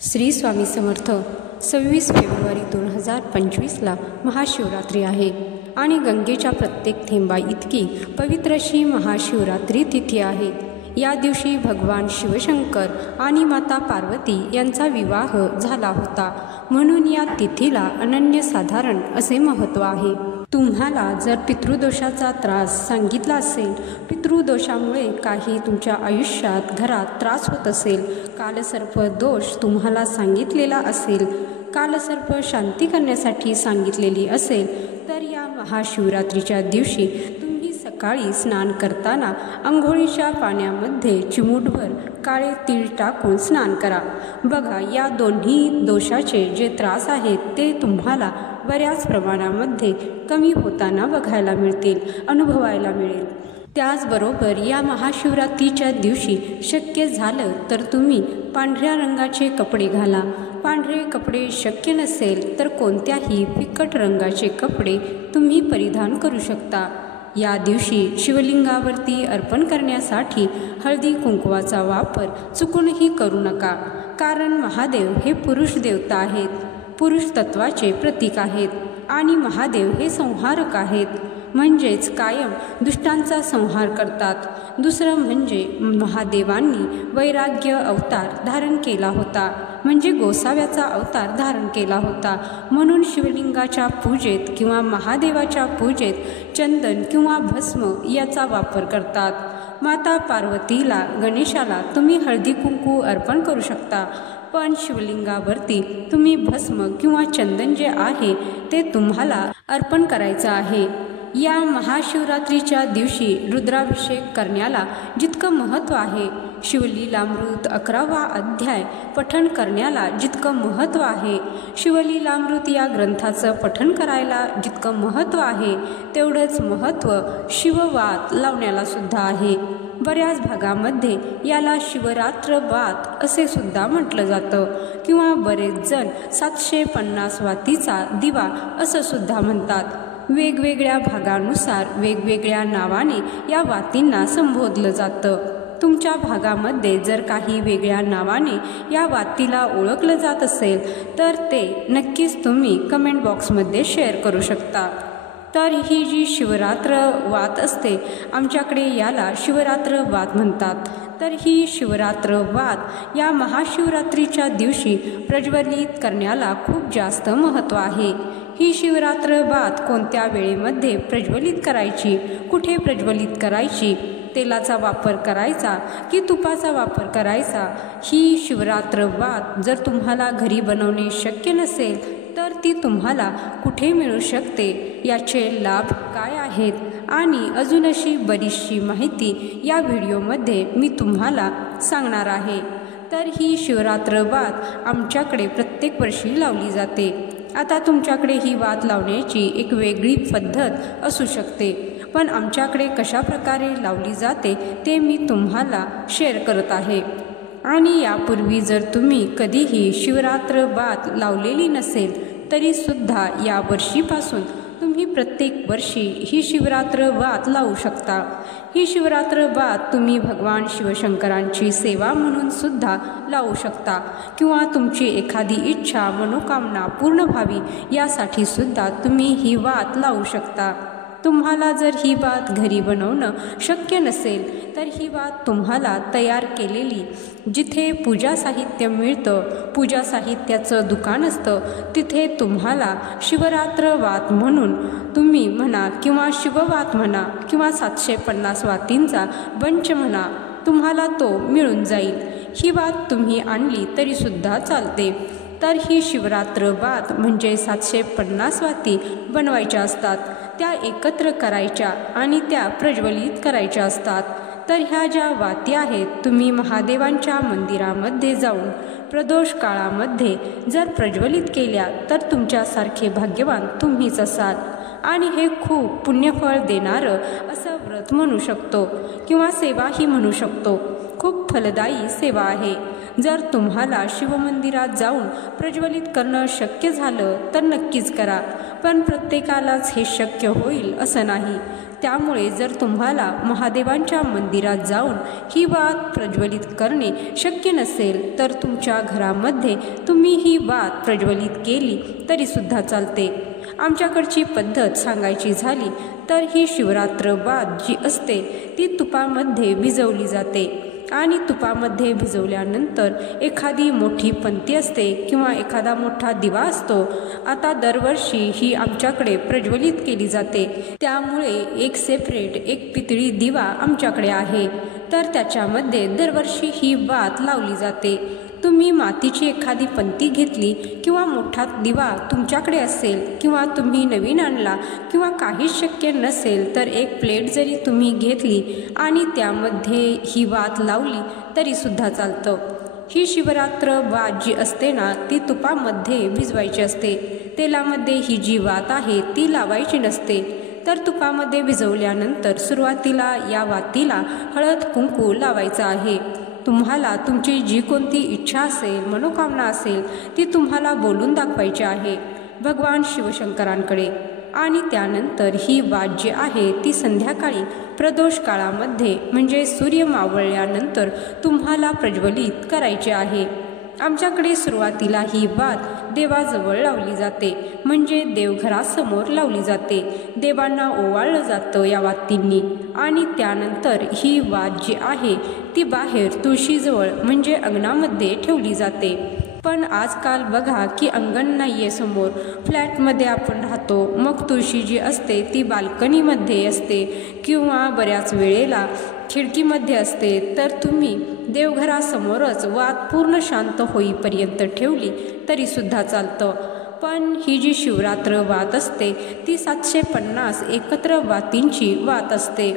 Shri Swami Samarth 26 February 2025ला Mahashivratri आहे आणि गंगेच्या प्रत्येक थेंबा इतकी पवित्र अशी महाशिवरात्री तिथी आहे। या दिवशी भगवान शिवशंकर आणि माता पार्वती यांचा विवाह झाला होता, म्हणून या तिथीला अनन्यसाधारण असे महत्त्व आहे। तुम्हाला जर पितृदोषाचा त्रास सांगितला असेल, पितृदोषामुळे काही तुमच्या आयुष्यात घरात त्रास होत असेल, कालसर्प दोष तुम्हाला सांगितलेला असेल, कालसर्प शांती करण्यासाठी सांगितलेली असेल, तर या महाशिवरात्रीच्या दिवशी तुम्ही सकाळी स्नान करताना अंघोळीच्या पाण्यामध्ये चिमूटभर काळे तीळ टाकून स्नान करा। बघा, या दोन्ही दोषाचे जे त्रास आहेत ते तुम्हाला बऱ्याच प्रमाणामध्ये कमी होताना बघायला मिळतील, अनुभवायला मिळेल। त्याचबरोबर या महाशिवरात्रीच्या दिवशी शक्य झालं तर तुम्ही पांढऱ्या रंगाचे कपडे घाला। पांढरे कपडे शक्य नसेल तर कोणत्याही फिकट रंगाचे कपडे तुम्ही परिधान करू शकता। या दिवशी शिवलिंगावरती अर्पण करण्यासाठी हळदी कुंकवाचा वापर चुकूनही करू नका, कारण महादेव हे पुरुष देवता आहेत, पुरुष तत्वाचे प्रतीक आहेत आणि महादेव हे संहारक आहेत, म्हणजेच कायम दुष्टांचा संहार करतात। दुसरं म्हणजे महादेवांनी वैराग्य अवतार धारण केला होता, म्हणजे गोसाव्याचा अवतार धारण केला होता, म्हणून शिवलिंगाच्या पूजेत किंवा महादेवाच्या पूजेत चंदन किंवा भस्म याचा वापर करतात। माता पार्वतीला, गणेशाला तुम्ही हळदी कुंकू अर्पण करू शकता, पण शिवलिंगावरती तुम्ही भस्म किंवा चंदन जे आहे ते तुम्हाला अर्पण करायचं आहे। या महाशिवरात्रीच्या दिवशी रुद्राभिषेक करण्याला जितकं महत्त्व आहे, शिवलीलामृत 11वा अध्याय पठण करण्याला जितकं महत्त्व आहे, शिवलीलामृत या ग्रंथाचं पठण करायला जितकं महत्त्व आहे, तेवढंच महत्त्व शिववात लावण्याला सुद्धा आहे। बऱ्याच भागामध्ये याला शिवरात्र वात असे सुद्धा म्हटलं जातं, किंवा बरेच जण 750 वातीचा दिवा असं सुद्धा म्हणतात। वेगवेगळ्या भागानुसार वेगवेगळ्या नावाने या वातींना संबोधलं जातं। तुमच्या भागामध्ये जर काही वेगळ्या नावाने या वातीला ओळखलं जात असेल तर ते नक्कीच तुम्ही कमेंट बॉक्समध्ये शेअर करू शकता। तर ही जी शिवरात्र वात असते, आमच्याकडे याला शिवरात्र वात म्हणतात। तर ही शिवरात्र वात या महाशिवरात्रीच्या दिवशी प्रज्वलित करण्याला खूप जास्त महत्त्व आहे। ही शिवरात्र वात कोणत्या वेळेमध्ये प्रज्वलित करायची, कुठे प्रज्वलित करायची, तेलाचा वापर करायचा की तुपाचा वापर करायचा, ही शिवरात्र वात जर तुम्हाला घरी बनवणे शक्य नसेल तर ती तुम्हाला कुठे मिळू शकते, याचे लाभ काय आहेत आणि अजून अशी बरीचशी माहिती या व्हिडिओमध्ये मी तुम्हाला सांगणार आहे। तर ही शिवरात्र वात आमच्याकडे प्रत्येक वर्षी लावली जाते। आता तुमच्याकडे ही वात लावण्याची एक वेगळी पद्धत असू शकते, पण आमच्याकडे कशा प्रकारे लावली जाते ते मी तुम्हाला शेअर करत आहे। आणि यापूर्वी जर तुम्ही कधीही शिवरात्र वात लावलेली नसेल तरी सुद्धा या वर्षीपासून तुम्ही प्रत्येक वर्षी ही शिवरात्र वात लावू शकता। ही शिवरात्र वात तुम्ही भगवान शिवशंकरांची सेवा म्हणून सुद्धा लावू शकता, किंवा तुमची एखादी इच्छा मनोकामना पूर्ण व्हावी यासाठी सुद्धा तुम्ही ही वात लावू शकता। तुम्हाला जर ही वात घरी बनवणं शक्य नसेल तर ही वात तुम्हाला तयार केलेली, जिथे पूजा साहित्य मिळतं, पूजा साहित्याचं दुकान असतं, तिथे तुम्हाला शिवरात्र वात म्हणून तुम्ही म्हणा किंवा शिववात म्हणा किंवा 750 वातींचा बंच म्हणा, तुम्हाला तो मिळून जाईल। ही वात तुम्ही आणली तरी सुद्धा चालते। तर ही शिवरात्र वात म्हणजे 750 वाती बनवायच्या असतात, त्या एकत्र करायच्या आणि त्या प्रज्वलित करायच्या असतात। तर ह्या ज्या वाती आहेत, तुम्ही महादेवांच्या मंदिरामध्ये जाऊन प्रदोष काळामध्ये जर प्रज्वलित केल्या तर तुमच्यासारखे भाग्यवान तुम्हीच असाल, आणि हे खूप पुण्यफळ देणारं असं व्रत म्हणू शकतो किंवा सेवाही म्हणू शकतो। खूप फलदायी सेवा आहे। जर तुम्हाला शिवमंदिरात जाऊन प्रज्वलित करणं शक्य झालं तर नक्कीच करा, पण प्रत्येकालाच हे शक्य होईल असं नाही. त्यामुळे जर तुम्हाला महादेवांच्या मंदिरात जाऊन ही वात प्रज्वलित करणे शक्य नसेल तर तुमच्या घरामध्ये तुम्ही ही वात प्रज्वलित केली तरीसुद्धा चालते. आमच्याकडची पद्धत सांगायची झाली तर ही शिवरात्र वात जी असते ती तुपामध्ये भिजवली जाते आणि तुपामध्ये भिजवल्यानंतर एखादी मोठी पंती असते किंवा एखादा मोठा दिवा असतो. आता दरवर्षी ही आमच्याकडे प्रज्वलित केली जाते, त्यामुळे एक सेपरेट एक पितळी दिवा आमच्याकडे आहे, तर त्याच्यामध्ये दरवर्षी ही वात लावली जाते. तुम्ही मातीची एखादी पंती घेतली किंवा मोठा दिवा तुमच्याकडे असेल किंवा तुम्ही नवीन आणला किंवा काहीच शक्य नसेल तर एक प्लेट जरी तुम्ही घेतली आणि त्यामध्ये ही वात लावली तरीसुद्धा चालतं. ही शिवरात्र वात जी असते ना ती तुपामध्ये भिजवायची असते. तेलामध्ये ही जी वात आहे ती लावायची नसते. तर तुपामध्ये भिजवल्यानंतर सुरुवातीला या वातीला हळद कुंकू लावायचं आहे. तुम्हाला तुमची जी कोणती इच्छा असेल, मनोकामना असेल ती तुम्हाला बोलून दाखवायची आहे भगवान शिवशंकरांकडे. आणि त्यानंतर ही वात जी आहे ती संध्याकाळी प्रदोष काळामध्ये म्हणजे सूर्य मावळल्यानंतर तुम्हाला प्रज्वलित करायची आहे. आमच्याकडे सुरुवातीला ही वात देवाजवळ लावली जाते, म्हणजे देवघरासमोर लावली जाते. देवांना ओवाळलं जातं या वातींनी आणि त्यानंतर ही वात जी आहे ती बाहेर तुळशीजवळ म्हणजे अंगणामध्ये ठेवली जाते. पण आजकाल बघा की अंगण नाही आहे समोर, फ्लॅटमध्ये आपण राहतो, मग तुळशी जी असते ती बाल्कनीमध्ये असते किंवा बऱ्याच वेळेला खिडकीमध्ये असते. तर तुम्ही देवघरासमोरच वात पूर्ण शांत होईपर्यंत ठेवली तरीसुद्धा चालतं. पण ही जी शिवरात्र वात असते ती 750 एकत्र वातींची वात असते.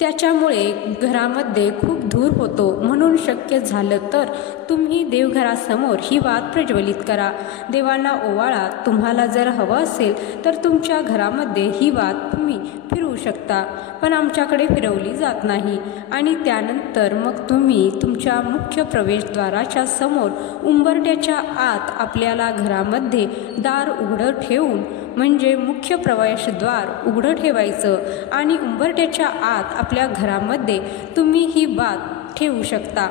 त्याच्यामुळे घरामध्ये खूप धूर होतो, म्हणून शक्य झालं तर तुम्ही देवघरासमोर ही वात प्रज्वलित करा, देवांना ओवाळा. तुम्हाला जर हवं असेल तर तुमच्या घरामध्ये ही वात तुम्ही फिरवू शकता, पण आमच्याकडे फिरवली जात नाही. आणि त्यानंतर मग तुम्ही तुमच्या मुख्य प्रवेशद्वाराच्या समोर उंबरट्याच्या आत आपल्याला घरामध्ये दार उघडं ठेवून म्हणजे मुख्य प्रवेशद्वार उघडं ठेवायचं आणि उंबरट्याच्या आत आपल्या घरामध्ये तुम्ही ही वात ठेवू शकता.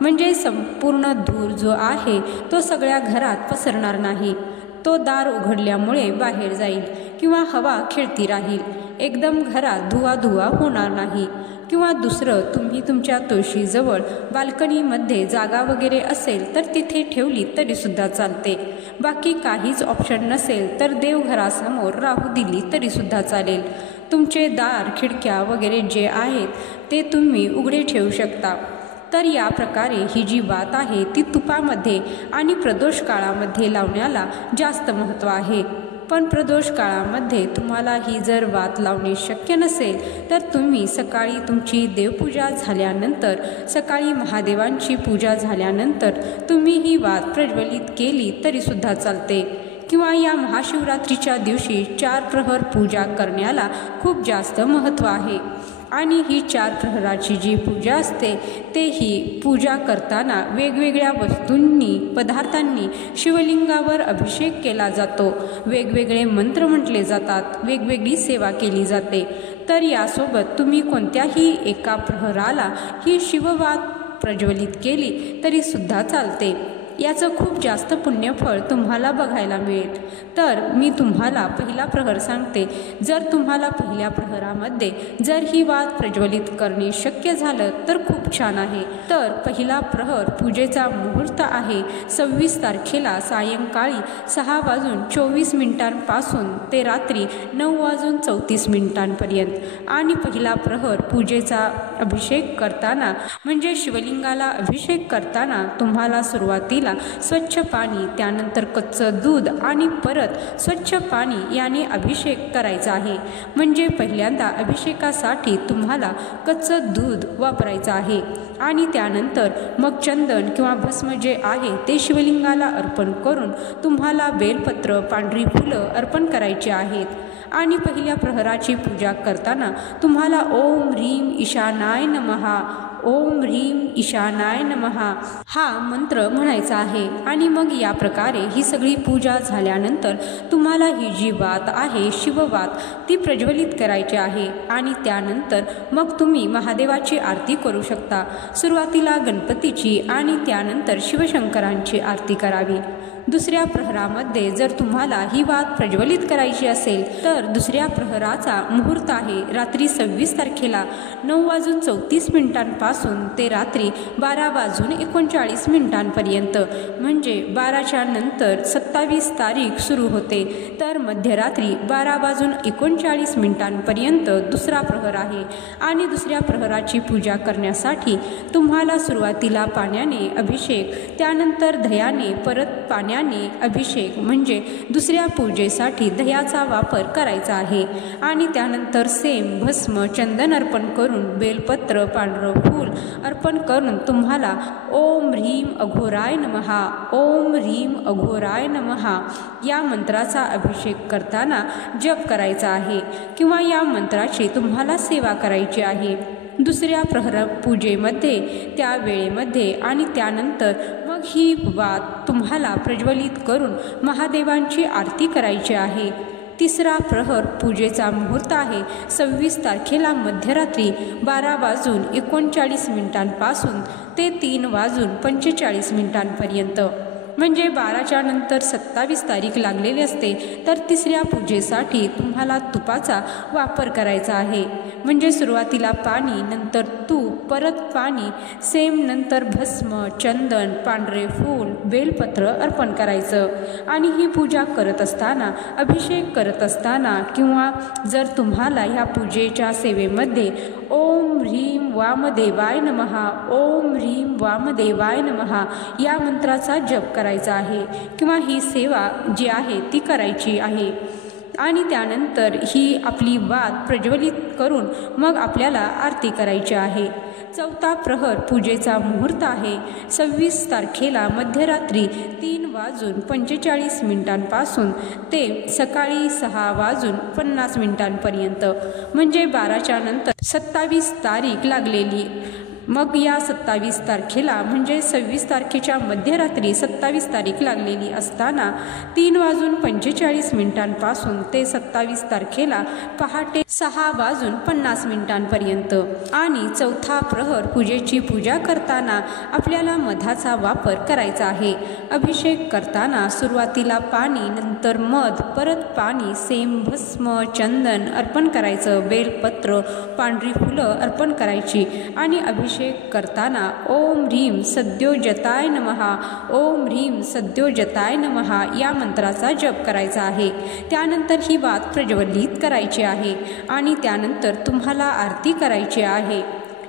म्हणजे संपूर्ण धूर जो आहे तो सगळ्या घरात पसरणार नाही. तो दार उघडल्यामुळे बाहेर जाईल किंवा हवा खेळती राहील, एकदम घरात धुवा होणार नाही. किंवा दुसरं, तुम्ही तुमच्या तुळशीजवळ बाल्कनीमध्ये जागा वगैरे असेल तर तिथे ठेवली तरीसुद्धा चालते. बाकी काहीच ऑप्शन नसेल तर देवघरासमोर राहू दिली तरीसुद्धा चालेल. तुमचे दार खिडक्या वगैरे जे आहेत ते तुम्ही उघडे ठेवू शकता. तर या प्रकारे ही जी वात आहे ती तुपामध्ये आणि प्रदोष काळामध्ये लावण्याला जास्त महत्त्व आहे. पण प्रदोष काळामध्ये तुम्हाला ही जर वात लावणे शक्य नसेल तर तुम्ही सकाळी तुमची देवपूजा झाल्यानंतर, सकाळी महादेवांची पूजा झाल्यानंतर तुम्ही ही वात प्रज्वलित केली तरीसुद्धा चालते. किंवा या महाशिवरात्रीच्या दिवशी 4 प्रहर पूजा करण्याला खूप जास्त महत्त्व आहे. आणि ही 4 प्रहराची जी पूजा असते ते ही पूजा करताना वेगवेगळ्या वस्तूंनी, पदार्थांनी शिवलिंगावर अभिषेक केला जातो, वेगवेगळे मंत्र म्हटले जातात, वेगवेगळी सेवा केली जाते. तर यासोबत तुम्ही कोणत्याही एका प्रहराला ही शिववात प्रज्वलित केली तरीसुद्धा चालते. याचं खूप जास्त पुण्यफळ तुम्हाला बघायला मिळेल. तर मी तुम्हाला पहिला प्रहर सांगते. जर तुम्हाला पहिल्या प्रहरामध्ये जर ही वात प्रज्वलित करणे शक्य झालं तर खूप छान आहे. तर पहिला प्रहर पूजेचा मुहूर्त आहे 26 तारखेला सायंकाळी 6:24 ते रात्री 9:34 आणि पहिला प्रहर पूजेचा अभिषेक करताना म्हणजे शिवलिंगाला अभिषेक करताना तुम्हाला सुरुवातीला स्वच्छ पाणी, त्यानंतर कच्चं दूध आणि परत स्वच्छ पाणी याने अभिषेक करायचा आहे. म्हणजे पहिल्यांदा अभिषेकासाठी तुम्हाला कच्चं दूध वापरायचं आहे आणि त्यानंतर मग चंदन किंवा भस्म जे आहे ते शिवलिंगाला अर्पण करून तुम्हाला बेलपत्र, पांढरी फुलं अर्पण करायची आहेत. आणि पहिल्या प्रहराची पूजा करताना तुम्हाला ओम ह्रीम ईशानाय नमः, ओम ह्रीम ईशानाय नमः हा मंत्र म्हणायचा आहे। आणि मग या प्रकारे ही सगळी पूजा झाल्यानंतर तुम्हाला ही जी वात आहे शिववात ती प्रज्वलित करायची आहे। आणि त्यानंतर मग तुम्ही महादेवाची आरती करू शकता। सुरुवातीला गणपतीची आणि त्यानंतर शिवशंकरांची आरती करावी। दुसऱ्या प्रहरामध्ये जर तुम्हाला ही वात प्रज्वलित करायची असेल तर दुसऱ्या प्रहराचा मुहूर्त आहे रात्री 26 तारखेला 9:34 पासून ते रात्री 12:39 पर्यंत, म्हणजे 12च्या नंतर 27 तारीख सुरू होते। तर मध्यरात्री 12:39 पर्यंत दुसरा प्रहर आहे। आणि दुसऱ्या प्रहराची पूजा करण्यासाठी तुम्हाला सुरुवातीला पाण्याने अभिषेक, त्यानंतर दह्याने, परत पाण्याने अभिषेक म्हणजे दुसऱ्या पूजेसाठी दह्याचा वापर करायचा आहे। आणि त्यानंतर सेम, भस्म, चंदन अर्पण करून बेलपत्र, पांढरं फूल अर्पण करून तुम्हाला ओम ह्रीम अघोराय नमः, ओम ह्रीम अघोराय नमः या मंत्राचा अभिषेक करताना जप करायचा आहे किंवा या मंत्राची तुम्हाला सेवा करायची आहे दुसऱ्या प्रहर पूजेमध्ये त्या वेळेमध्ये। आणि त्यानंतर मग ही वात तुम्हाला प्रज्वलित करून महादेवांची आरती करायची आहे। तिसरा प्रहर पूजेचा मुहूर्त आहे 26 तारखेला मध्यरात्री 12:39 पासून ते 3:45 पर्यंत, म्हणजे 12च्या नंतर 27 तारीख लागलेली असते। तर तिसऱ्या पूजेसाठी तुम्हाला तुपाचा वापर करायचा आहे, म्हणजे सुरुवातीला पाणी, नंतर तूप, परत पाणी, सेम, नंतर भस्म, चंदन, पांढरे फूल, बेलपत्र अर्पण करायचं। आणि ही पूजा करत असताना, अभिषेक करत असताना किंवा जर तुम्हाला ह्या पूजेच्या सेवेमध्ये ओम ह्रीम वामदेवाय नमः, ओम ह्रीम वामदेवाय नमः या मंत्राचा जप करायचा आहे किंवा ही सेवा जी आहे ती करायची आहे। आणि त्यानंतर ही आपली वात प्रज्वलित करून मग आपल्याला आरती करायची आहे। चौथा प्रहर पूजेचा मुहूर्त आहे 26 तारखेला मध्यरात्री 3:45 पासून ते सकाळी 6:50 पर्यंत, म्हणजे 12च्या नंतर 27 तारीख लागलेली। मग या 27 तारखेला म्हणजे 26 तारखेच्या मध्यरात्री 27 तारीख लागलेली असताना 3:45 पासून ते 27 तारखेला पहाटे 6:50 पर्यंत। आणि चौथा प्रहर पूजेची पूजा करताना आपल्याला मधाचा वापर करायचा आहे। अभिषेक करताना सुरुवातीला पाणी, नंतर मध, परत पाणी, सेम, भस्म, चंदन अर्पण करायचं, बेलपत्र, पांढरी फुलं अर्पण करायची। आणि अभिषेक करताना ओम ह्रीम सद्योजताय नमः, ओम ह्रीम सद्योजताय नमः या मंत्राचा जप करायचा आहे। त्यानंतर ही वात प्रज्वलित करायची आहे आणि त्यानंतर तुम्हाला आरती करायची आहे।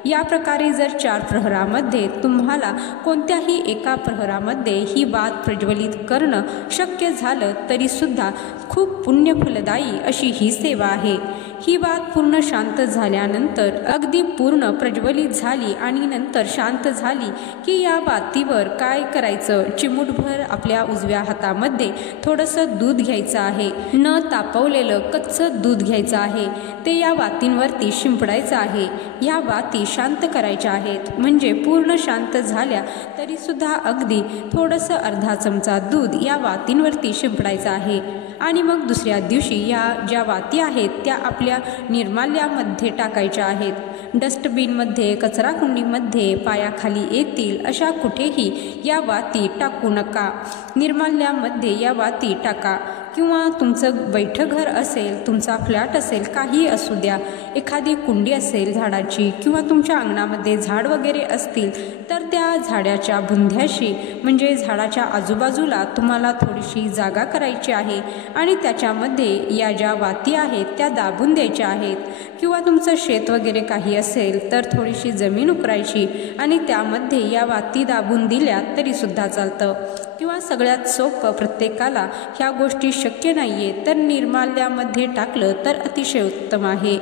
या प्रकारे जर 4 प्रहरामध्ये तुम्हाला कोणत्याही एका प्रहरामध्ये ही वात प्रज्वलित करणं शक्य झालं तरीसुद्धा खूप पुण्यफलदायी अशी ही सेवा आहे। ही वात पूर्ण शांत झाल्यानंतर, अगदी पूर्ण प्रज्वलित झाली आणि नंतर शांत झाली की या वातीवर काय करायचं, चिमूटभर आपल्या उजव्या हातामध्ये थोडंसं दूध घ्यायचं आहे, न तापवलेलं कच्चं दूध घ्यायचं आहे, ते या वातींवरती शिंपडायचं आहे। या वाती शांत करायच्या आहेत, म्हणजे पूर्ण शांत झाल्या तरीसुद्धा अगदी थोडंसं अर्धा चमचा दूध या वातींवरती शिंपडायचं आहे। आणि मग दुसऱ्या दिवशी या ज्या वाती आहेत त्या आपल्या निर्माल्यामध्ये टाकायच्या आहेत। डस्टबिनमध्ये, कचराकुंडीमध्ये, पायाखाली येतील अशा कुठेही या वाती टाकू नका। निर्माल्यामध्ये या वाती टाका किंवा तुमचं बैठं घर असेल, तुमचा फ्लॅट असेल, काही असू द्या, एखादी कुंडी असेल झाडाची किंवा तुमच्या अंगणामध्ये झाड वगैरे असतील तर त्या झाडाच्या बुंध्याशी म्हणजे झाडाच्या आजूबाजूला तुम्हाला थोडीशी जागा करायची आहे आणि त्याच्यामध्ये या ज्या वाती आहेत त्या दाबून द्यायच्या आहेत। किंवा तुमचं शेत वगैरे काही असेल तर थोडीशी जमीन उकरायची आणि त्यामध्ये या वाती दाबून दिल्या तरीसुद्धा चालतं। किंवा सगळ्यात सोपं, प्रत्येकाला ह्या गोष्टी शक्य नाही आहे तर निर्माल्यामध्ये टाकलं तर अतिशय उत्तम आहे।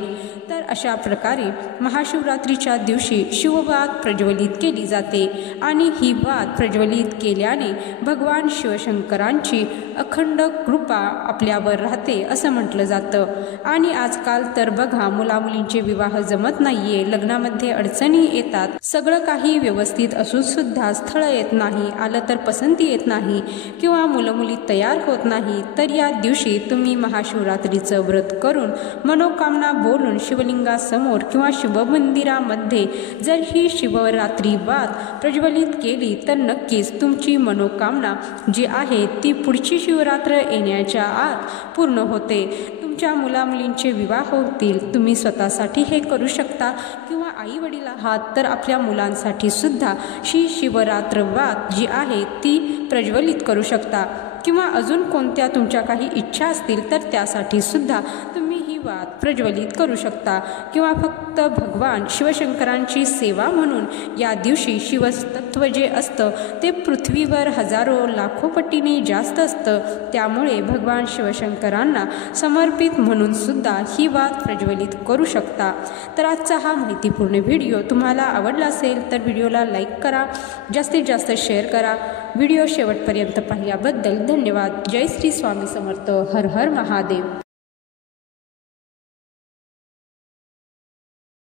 तर अशा प्रकारे महाशिवरात्रीच्या दिवशी शिववात प्रज्वलित केली जाते आणि ही वात प्रज्वलित केल्याने भगवान शिवशंकरांची अखंड कृपा आपल्यावर राहते असं म्हटलं जातं। आणि आजकाल तर बघा, मुलामुलींचे विवाह जमत नाहीये, लग्नामध्ये अडचणी येतात, सगळं काही व्यवस्थित असून सुद्धा स्थळ येत नाही, आलं तर पसंती येत नाही किंवा मुलं मुली तयार होत नाही। तर या दिवशी तुम्ही महाशिवरात्रीचं व्रत करून मनोकामना बोलून शिवलिंगासमोर किंवा शिवमंदिरामध्ये जर ही शिवरात्री वात प्रज्वलित केली तर नक्कीच तुमची मनोकामना जी आहे ती पुढची शिवरात्र येण्याच्या आत पूर्ण होते। तुमच्या मुलामुलींचे विवाह होतील। तुम्ही स्वतःसाठी हे करू शकता किंवा आई वडील आहात तर आपल्या मुलांसाठी सुद्धा ही शिवरात्र वात जी आहे ती प्रज्वलित करू शकता किंवा अजून कोणत्या तुमच्या काही इच्छा असतील तर त्यासाठी सुद्धा तुम्ही ही वात प्रज्वलित करू शकता किंवा फक्त भगवान शिवशंकरांची सेवा म्हणून या दिवशी शिवतत्व जे असतं ते पृथ्वीवर हजारो लाखो पटीने जास्त असतं, त्यामुळे भगवान शिवशंकरांना समर्पित म्हणून सुद्धा ही वात प्रज्वलित करू शकता। तर आजचा हा माहितीपूर्ण व्हिडिओ तुम्हाला आवडला असेल तर व्हिडिओला लाईक करा, जास्तीत जास्त शेअर करा। व्हिडिओ शेवटपर्यंत पाहिल्याबद्दल धन्यवाद। जय श्री स्वामी समर्थ। हर हर महादेव।